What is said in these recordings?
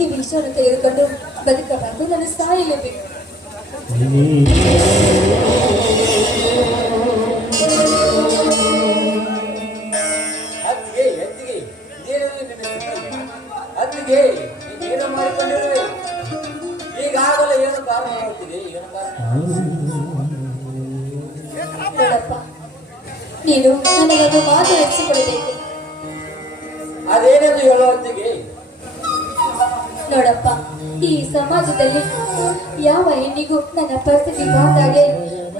ಈ ವಿಷಯವನ್ನು ತೆಗೆದುಕೊಂಡು ಬದುಕಬಾರದು. ನಾನು ಸಾಯಲೇಬೇಕು ಅತ್ತಿಗೆ ನೀನೇನು ಮಾಡಿಕೊಂಡಿರುವೆ ಈಗಾಗಲೇ ಏನು ಕಾರಣ ಹೇಳ್ತಿದೆ ಏನು ಕಾರಣ? ನೀನು ನನಗೊಂದು ಮಾತು ಹೆಚ್ಚಿಕೊಡಬೇಕು ಅದೇನೆಂದು ಹೇಳೋ ಹೊತ್ತಿಗೆ ನೋಡಪ್ಪ. ಈ ಸಮಾಜದಲ್ಲಿ ಯಾವ ಹೆಣ್ಣಿಗೂ ನನ್ನ ಪರಿಸ್ಥಿತಿ ಬಂದಾಗೆ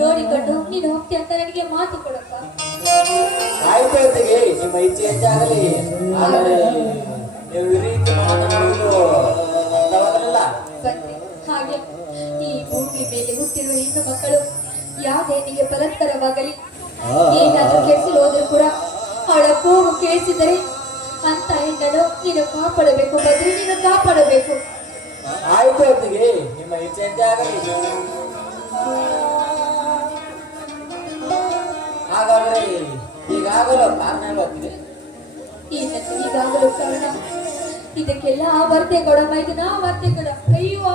ನೋಡಿಕೊಂಡು ನೀನು ಹೋಗ್ತಿ ಅಂತ ನನಗೆ ಮಾತು ಕೊಡಪ್ಪ. ಆಯ್ತು ಹೊತ್ತಿಗೆ ನಿಮ್ಮ ಇಚ್ಛೆ ಹೆಚ್ಚಾಗಲಿ. ಆದರೆ ನೀವು ಈ ರೀತಿ ಮಾತನಾಡುವುದು ಅರ್ಥವಾಗಲಿಲ್ಲ ಬಂದೆ ಹಾಗೆ ಈ ಭೂಮಿ ಮೇಲೆ ಹುಟ್ಟಿರುವ ಹೆಣ್ಣು ಮಕ್ಕಳು ಯಾವ ಹೆಣ್ಣಿಗೆ ಬಲತ್ಕರವಾಗಲಿ ಏನಾದ್ರೂ ಕೆಡಿಸಿ ಹೋದ್ರು ಕೂಡ ಅವಳ ಕೂಗು ಕೇಳಿಸಿದರೆ ಹೆಣ್ಣನ್ನು ನೀನು ಕಾಪಾಡಬೇಕು ನೀನು ಕಾಪಾಡಬೇಕು. ಆಯ್ತು ಹೊತ್ತಿಗೆ ನಿಮ್ಮ ಇಚ್ಛೆ ಆಗಲಿ. ಹಾಗಾದ್ರೆ ಈಗಾಗಲೇ ಕಾರಣ ಹೇಳೋ ಹೊತ್ತಿಗೆ ಈ ನನ್ನ ಈಗಾಗಲೂ ಕಾರಣ. ಇದಕ್ಕೆಲ್ಲ ಆ ಬರ್ತೆ ಕೊಡಮ್ಮ ಇದು ನಾ ಬರ್ತೆ ಕೊಡ. ಅಯ್ಯೋ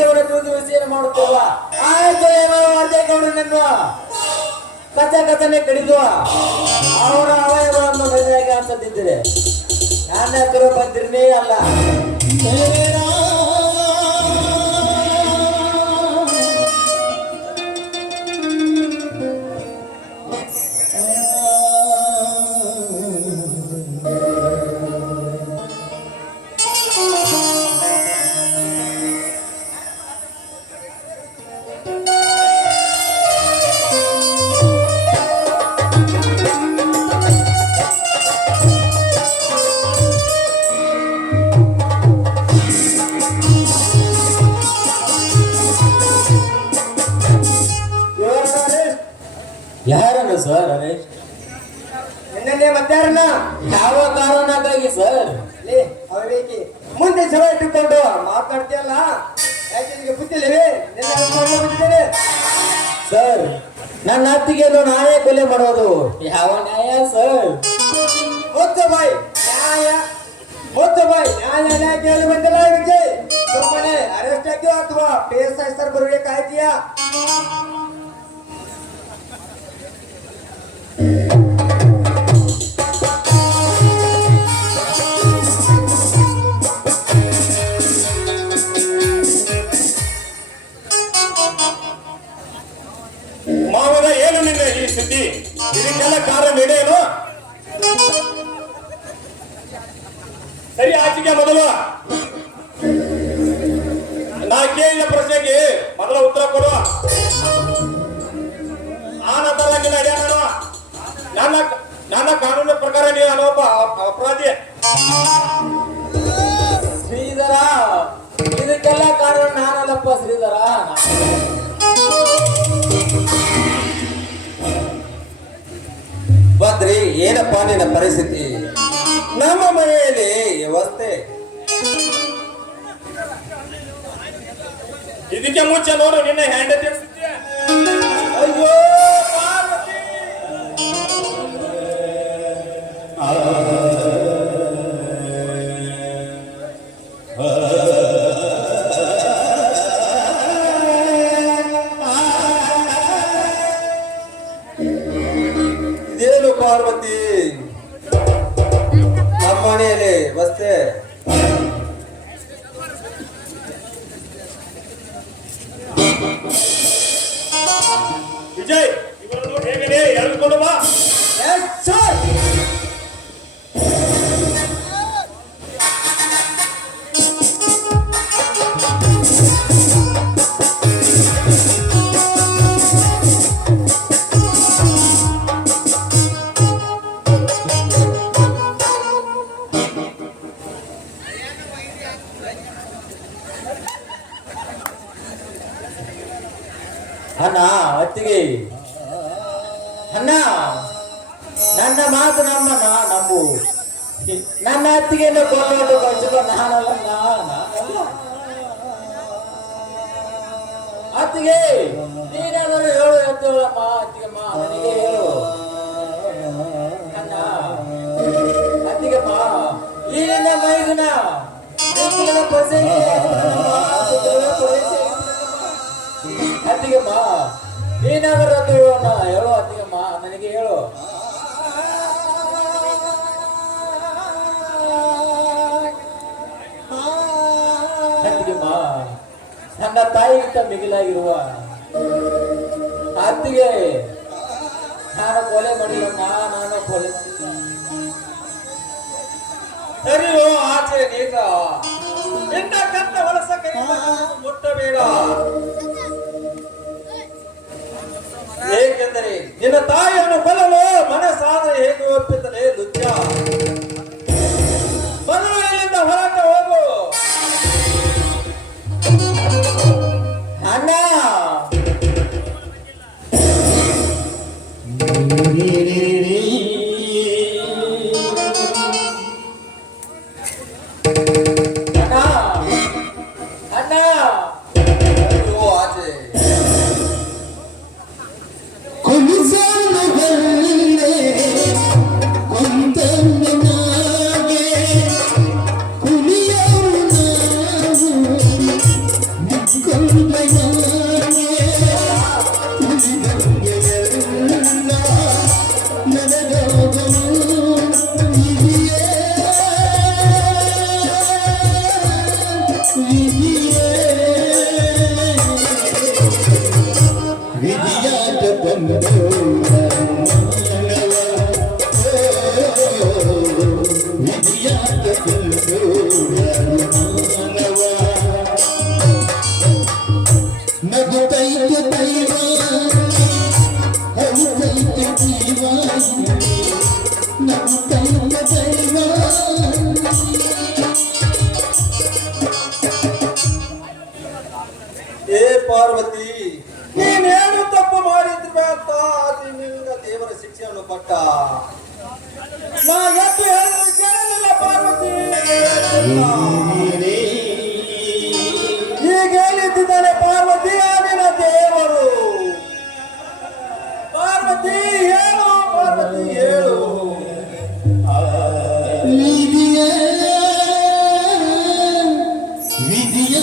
ತಿಳಿದು ವಿಷಯ ಮಾಡುತ್ತೇವ? ಆಯ್ತು ಏನೋ ಕಥೆ ಕಥನೆ ಕಡಿದು ಅವರ ಅವಯವಗಳನ್ನು ಅಂತ ಬಿದ್ದಿದೆ ನನ್ನ ಹತ್ರ ಬಂದಿರನೇ ಅಲ್ಲ. ಸರ್ ನಿನ್ನೆ ಯಾವ ಕಾರಣಕ್ಕಾಗಿ ಸರ್? ಮುಂದೆ ಜವ ಇಟ್ಟುಕೊಂಡು ಮಾತಾಡ್ತೀಯಲ್ಲ? ಯಾಕೆ ನಿಮಗೆ ಬುದ್ಧಿಲ್ಲವೇ ನಿನ್ನೆ ಸರ್ ನನ್ನ ಅತ್ತಿಗೆ ನಾನೇ ಕೊಲೆ ಮಾಡೋದು. ಯಾವ ನ್ಯಾಯ ಸರ್? ಮೊತ್ತ ಬಾಯ್ ನ್ಯಾಯ. ಮೊತ್ತ ಬಾಯ್ ನ್ಯಾಯ ನ್ಯಾಯ ಕೇಳಿ ಬಂದಿಲ್ಲ ಇದಕ್ಕೆ ಸುಮ್ಮನೆ ಅರೆಸ್ಟ್ ಆಗಿಯೋ ಅಥವಾ ಬರ್ಬೇಕಾಯ್ತೀಯಾ ಸರಿ ಆಚೆಗೆ ಮೊದಲು. ನಾ ಕೇಳಿದ ಪ್ರಶ್ನೆಗೆ ಮೊದಲ ಉತ್ತರ ಕೊಡುವ ಆ ನಂತರ ನಿನ್ನ ನನ್ನ ನನ್ನ ಕಾನೂನಿನ ಪ್ರಕಾರ ನೀವು ಅನ್ನೋಬ್ಬ ಅಪರಾಧಿ. ಶ್ರೀಧರ ಇದಕ್ಕೆಲ್ಲ ಕಾರಣ ನಾನಲ್ಲಪ್ಪ ಶ್ರೀಧರ. ಬದ್ರಿ ಏನಪ್ಪ ನಿನ್ನ ಪರಿಸ್ಥಿತಿ? ನಮ್ಮ ಮನೆಯಲ್ಲಿ ವ್ಯವಸ್ಥೆ. ಇದಕ್ಕೆ ಮುಂಚೆ ನೋಡು ನಿನ್ನ ಹ್ಯಾಂಡ್ ಅಯ್ಯೋ ಇದೇನು విజయ్ ಅಣ್ಣ ಅತ್ತಿಗೆ. ಅಣ್ಣ ನನ್ನ ಮಾತು ನಮ್ಮನ್ನ ನಂಬು. ನನ್ನ ಅತ್ತಿಗೆಯನ್ನು ಕೊಲ್ಲೋದು ಕಳಿಸಿದ ನಾನಲ್ಲ ನಾನಲ್ಲ. ಅತ್ತಿಗೆ, ನೀನಾದರೂ ಹೇಳು ಎದ್ದೇಳಮ್ಮ ಅತ್ತಿಗೆಮ್ಮ ನನಗೆ ಹೇಳು. ಅಣ್ಣ ಅತ್ತಿಗೆಮ್ಮ ಈ ನಿನ್ನ ಬೆಂಕಿಗಳ ಪೊಸೆ ಅತ್ತಿಗೆಮ್ಮ ನೀನಾದರೂ ಅಂತ ಹೇಳೋಣ ಹೇಳು ಅತ್ತಿಗೆಮ್ಮ ನನಗೆ ಹೇಳು. ಅತ್ತಿಗೆಮ್ಮ ನನ್ನ ತಾಯಿಗಿಂತ ಮಿಗಿಲಾಗಿರುವ ಅತ್ತಿಗೆ ನಾನು ಕೊಲೆ ಮಾಡಿಲ್ಲಮ್ಮ ನಾನು ಕೊಲೆ ಸರಿಯೋ ಆಚೆ ನೀತ ನಿನ್ನ ಕತ್ತ ಹೊಲಸ ಮುಟ್ಟಬೇಡ. ಏಕೆಂದರೆ ನಿನ್ನ ತಾಯಿಯನ್ನು ಏ ಪಾರ್ವತಿ ನೀನೇನು ತಪ್ಪು ಮಾಡಿದ್ರೆ ಅಂತ ಆದಿ ನಿನ್ನ ದೇವರ ಶಿಕ್ಷೆಯನ್ನು ಕೊಟ್ಟ ನಾ ಎದ್ದು ಹೇಳಲು ಕೇಳಲಿಲ್ಲ ಪಾರ್ವತಿ ಈಗ ಪಾರ್ವತಿ ಆದಿನ ದೇವರು? ಪಾರ್ವತಿ ಹೇಳು ಪಾರ್ವತಿ ಹೇಳು. ವಿಧಿಯ ವಿಧಿಯ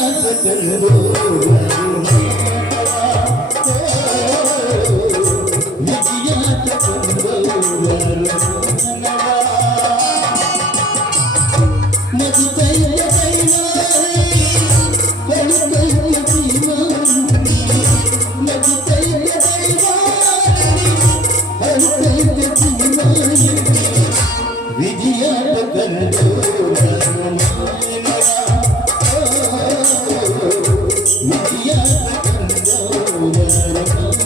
I'm